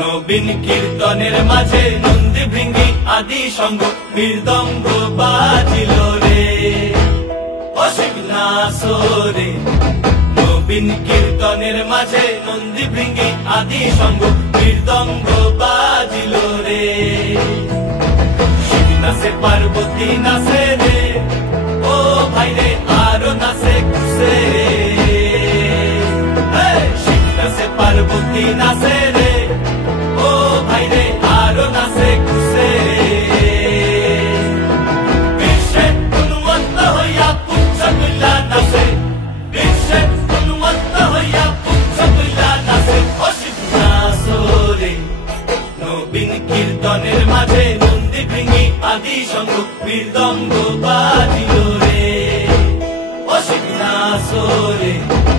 নবীন কীর্তনের মাঝে নন্দী ভৃঙ্গি আদি সঙ্গ মৃদঙ্গ বাজিল রে অসীম নাসরে। নবীন কীর্তনের মাঝে নন্দী ভৃঙ্গি আদি সঙ্গ মৃদঙ্গ বাজিল রে। শিব নাচে পার্বতী নাচে রে, ও ভাই রে আরো নাচে খুশে। শিব নাচে পার্বতী নাচে রে, ও ভাই রে আরো নাচে খুশে। বিশ্বে গুণবন্ত হইয়া পুচ্ছ তুল্লা নাচে, বিশ্বে গুণবন্ত হইয়া পুচ্ছ তুল্লা নাচে অসীম নাচরে। নবীন কীর্তনের মাঝে নন্দী ভৃঙ্গি আদি সঙ্গ মৃদঙ্গ বাজিল রে অসীম নাচরে।